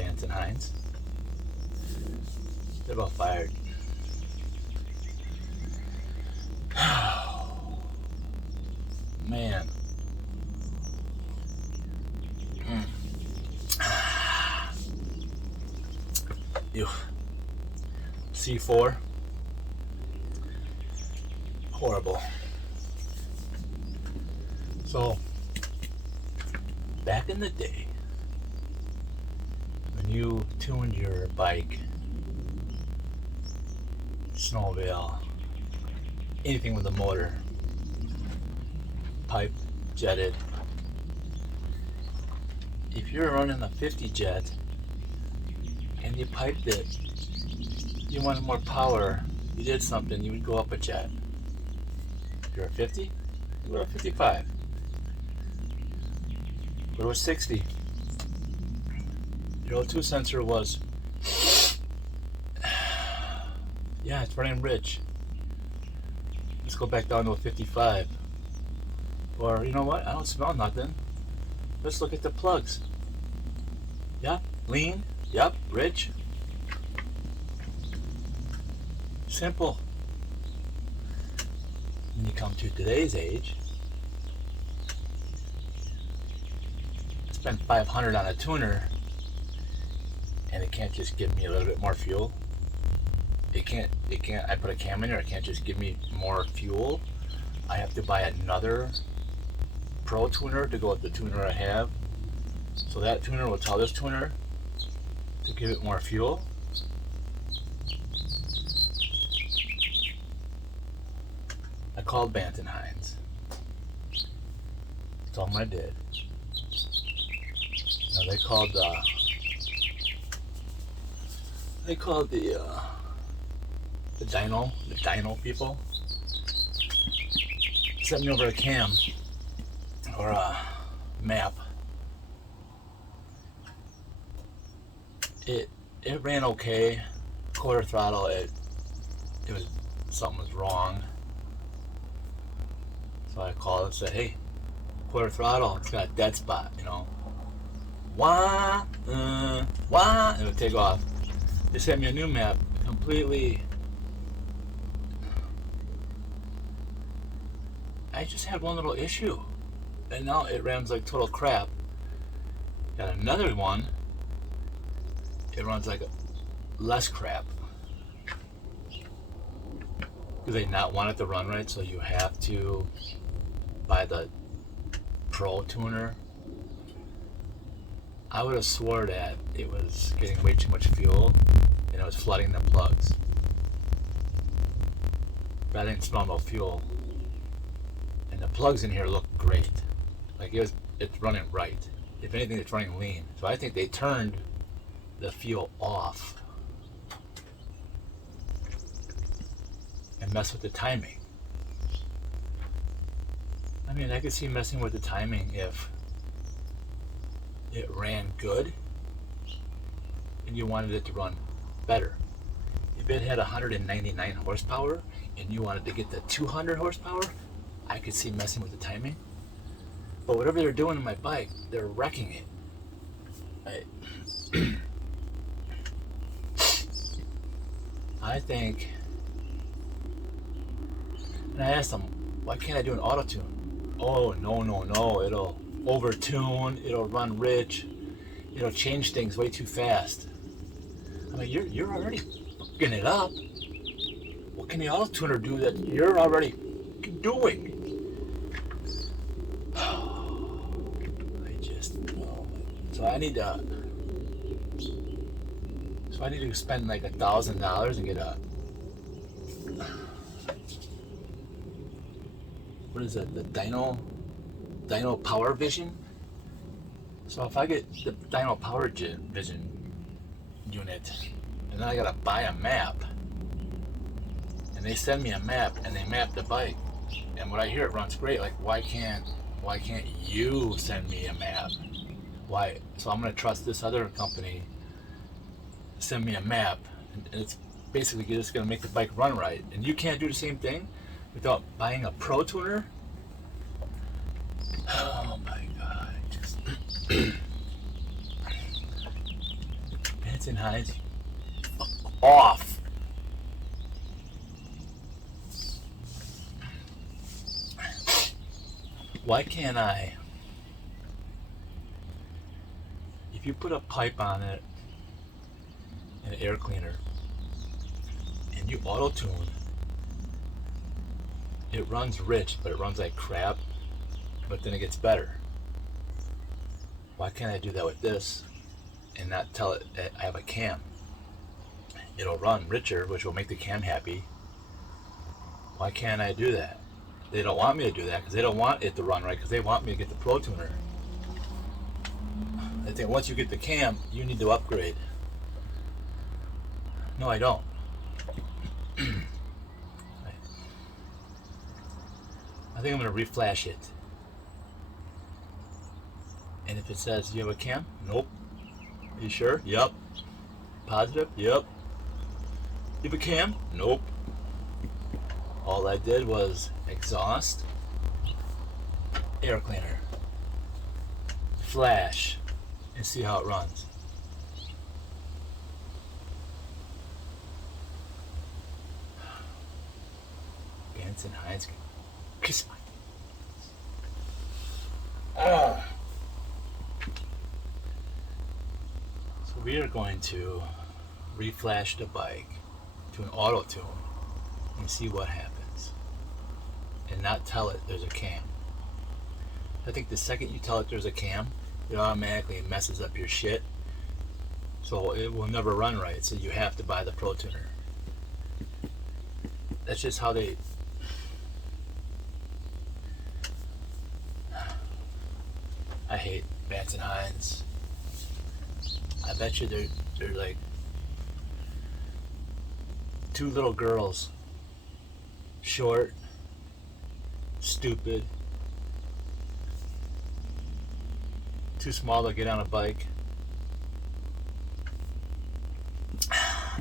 Vance Hines. They're about fired. Man. Ew. C4. Horrible. So, back in the day, when you tuned your bike, snowmobile, anything with a motor, pipe, jetted, if you're running a 50 jet and you piped it, you wanted more power, you did something, you would go up a jet. If you're a 50, you go to 55. Go to a 60. Your O2 sensor was, yeah, it's running rich. Let's go back down to a 55. Or, you know what? I don't smell nothing. Let's look at the plugs. Yep, lean. Yep, rich. Simple. When you come to today's age, spend $500 on a tuner, and it can't just give me a little bit more fuel. It can't. I put a cam in there. It can't just give me more fuel. I have to buy another Pro tuner to go with the tuner I have. So that tuner will tell this tuner to give it more fuel. I called Vance Hines. Told them I did. Now they called the dyno people. Sent me over a cam or a map. It ran okay. Quarter throttle. It was something was wrong. So I called and said, "Hey, quarter throttle. It's got a dead spot. You know. Wah, wah." And it would take off. They sent me a new map. Completely. I just had one little issue, and now it runs like total crap. Got another one. It runs like less crap. Do they not want it to run right? So you have to buy the Pro tuner. I would have swore that it was getting way too much fuel and it was flooding the plugs. But I didn't smell no fuel. And the plugs in here look great. Like it's running right. If anything, it's running lean. So I think they turned the fuel off and mess with the timing. I mean, I could see messing with the timing if it ran good and you wanted it to run better. If it had 199 horsepower and you wanted to get the 200 horsepower, I could see messing with the timing. But whatever they're doing to my bike, they're wrecking it. I think, and I asked them, why can't I do an auto tune? Oh, no, it'll over-tune, it'll run rich, it'll change things way too fast. I mean, you're already fucking it up. What can the auto tuner do that you're already doing? So I need to spend like $1,000 and get a, what is it, the Dyno Power Vision. So if I get the Dyno Power Vision unit, and then I gotta buy a map, and they send me a map and they map the bike, and when I hear it runs great, like why can't you send me a map? Why? So I'm gonna trust this other company to send me a map, and it's basically just gonna make the bike run right. And you can't do the same thing without buying a Pro tuner. Oh my God! Vance Hines, off. Why can't I? If you put a pipe on it, an air cleaner, and you auto tune, it runs rich, but it runs like crap, but then it gets better. Why can't I do that with this and not tell it that I have a cam? It'll run richer, which will make the cam happy. Why can't I do that? They don't want me to do that because they don't want it to run right, because they want me to get the Pro Tuner. I think once you get the cam, you need to upgrade. No, I don't. I think I'm going to reflash it. And if it says you have a cam, nope. Are you sure? Yep. Positive? Yep. You have a cam? Nope. All I did was exhaust, air cleaner, flash, and see how it runs. Vance Hines, kiss my. So we are going to reflash the bike to an auto tune and see what happens, and not tell it there's a cam. I think the second you tell it there's a cam, it automatically messes up your shit, so it will never run right. So you have to buy the Pro Tuner. That's just how they. I hate Vance Hines. I bet you they're like two little girls, short, stupid, too small to get on a bike.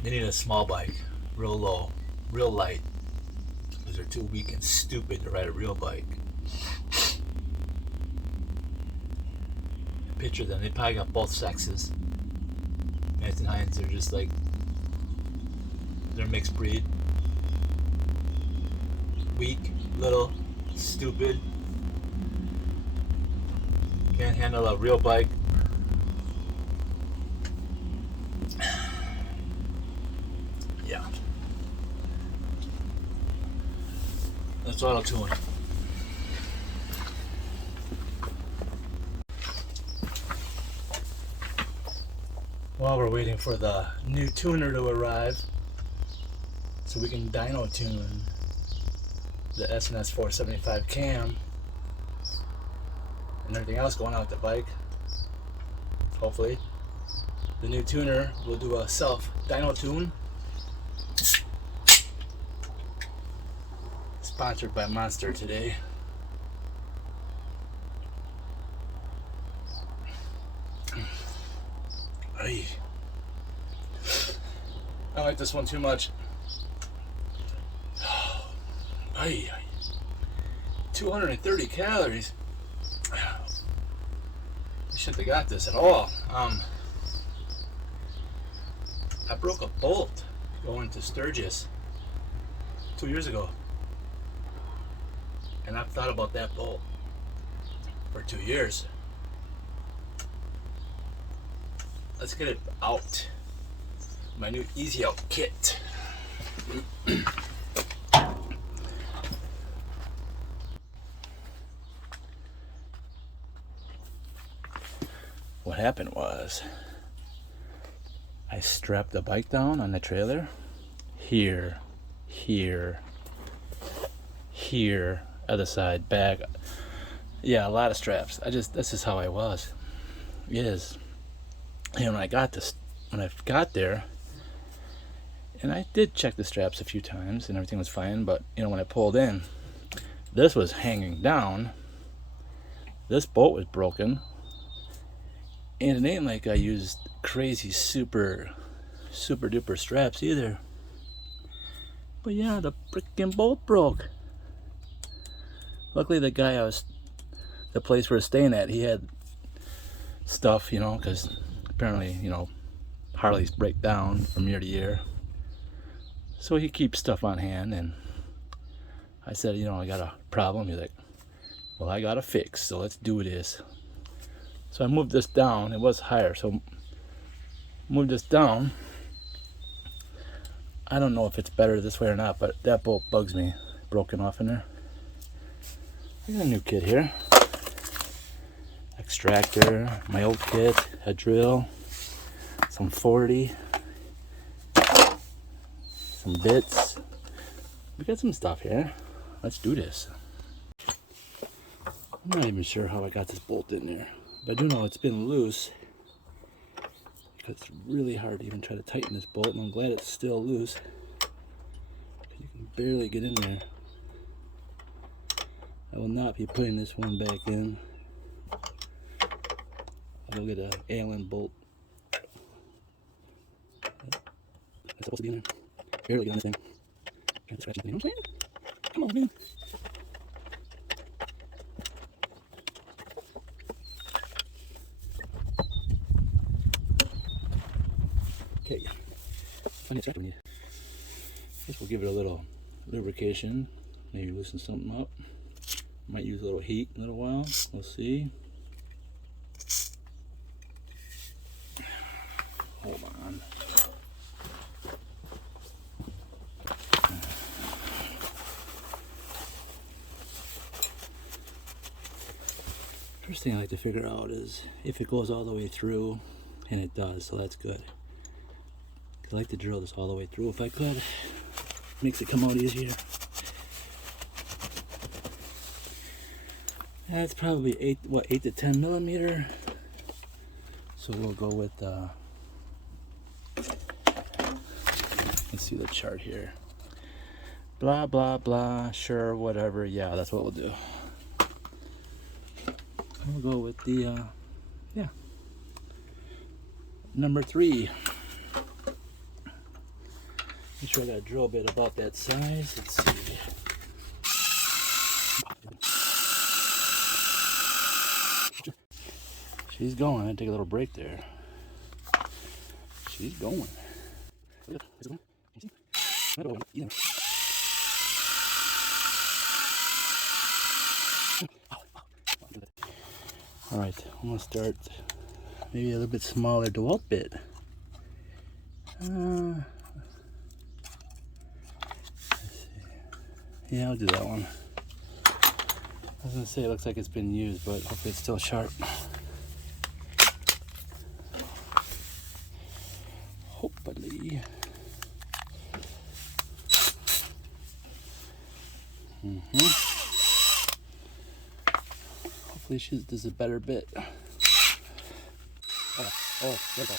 They need a small bike, real low, real light, because they're too weak and stupid to ride a real bike. Picture them, they probably got both sexes. Vance Hines, they're just like, they're mixed breed. Weak, little, stupid. Can't handle a real bike. Yeah. That's auto tune. While we're waiting for the new tuner to arrive, so we can dyno tune the S&S 475 cam and everything else going on with the bike. Hopefully the new tuner will do a self dyno tune. Sponsored by Monster today. Ay. I like this one too much. Ay, 230 calories. I shouldn't have got this at all. I broke a bolt going to Sturgis 2 years ago, and I've thought about that bolt for 2 years. Let's get it out. My new Easy Out kit. What happened was, I strapped the bike down on the trailer. Here, other side, back. Yeah, a lot of straps. This is how I was. It is. And when I got there, and I did check the straps a few times and everything was fine, but when I pulled in, this was hanging down. This bolt was broken, and it ain't like I used crazy super duper straps either. But yeah, the freaking bolt broke. Luckily the place we were staying at, he had stuff, because apparently, Harleys break down from year to year. So he keeps stuff on hand, and I said, you know, I got a problem. He's like, well, I got a fix, so let's do this. So I moved this down. It was higher, so moved this down. I don't know if it's better this way or not, but that bolt bugs me. Broken off in there. I got a new kit here. Extractor, my old kit, a drill, some 40, some bits. We got some stuff here. Let's do this. I'm not even sure how I got this bolt in there, but I do know it's been loose because it's really hard to even try to tighten this bolt, and I'm glad it's still loose. You can barely get in there. I will not be putting this one back in. I'll get an Allen bolt. That's supposed to be in there. Barely get on this thing. Can't scratch anything. You know what I'm saying? Come on, man. Okay. Funny extractor we need. Guess we'll give it a little lubrication. Maybe loosen something up. Might use a little heat in a little while. We'll see. Hold on. First thing I like to figure out is if it goes all the way through, and it does, so that's good. I like to drill this all the way through if I could. Makes it come out easier. That's probably 8 to 10 millimeter. So we'll go with let's see the chart here. Blah blah blah, sure, whatever. Yeah, that's what we'll do. We'll go with the yeah, number 3. Make sure I got a drill bit about that size. Let's see. She's going. I take a little break there. She's going. All right, I'm gonna start maybe a little bit smaller DeWalt bit. Yeah, I'll do that one. I was gonna say it looks like it's been used, but hopefully it's still sharp. Hopefully. Hopefully this is a better bit. Oh, there we go.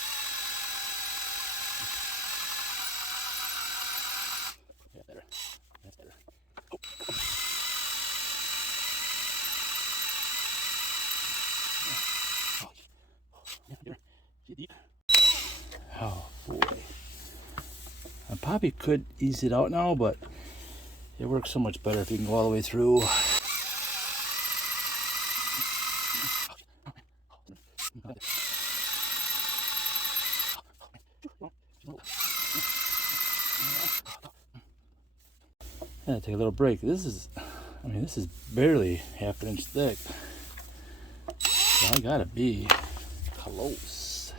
Yeah, better. That's better. Oh boy. I probably could ease it out now, but it works so much better if you can go all the way through. Yeah, take a little break. This is barely half an inch thick. So I gotta be close.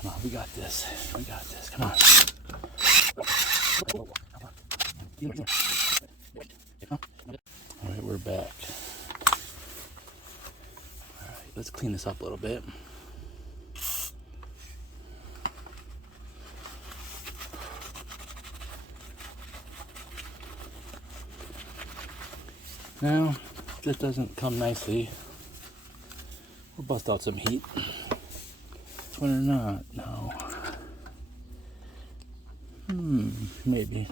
Come on, we got this. We got this. Come on. All right, we're back. All right, let's clean this up a little bit. Now, if this doesn't come nicely, we'll bust out some heat. Or not, no. Maybe.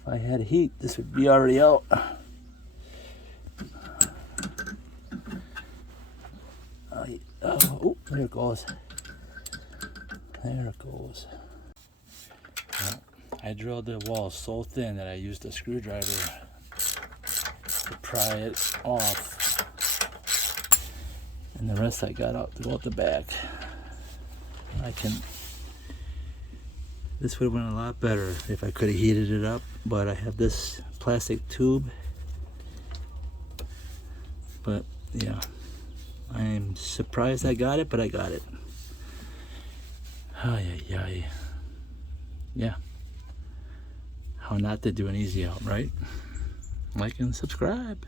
If I had heat, this would be already out. Oh, yeah. Oh, there it goes. There it goes. Well, I drilled the wall so thin that I used a screwdriver to pry it off. And the rest I got out to go out the back. This would have went a lot better if I could have heated it up, but I have this plastic tube. But yeah, I'm surprised I got it, but I got it. Ay, ay, ay. Yeah. How not to do an easy out, right? Like and subscribe.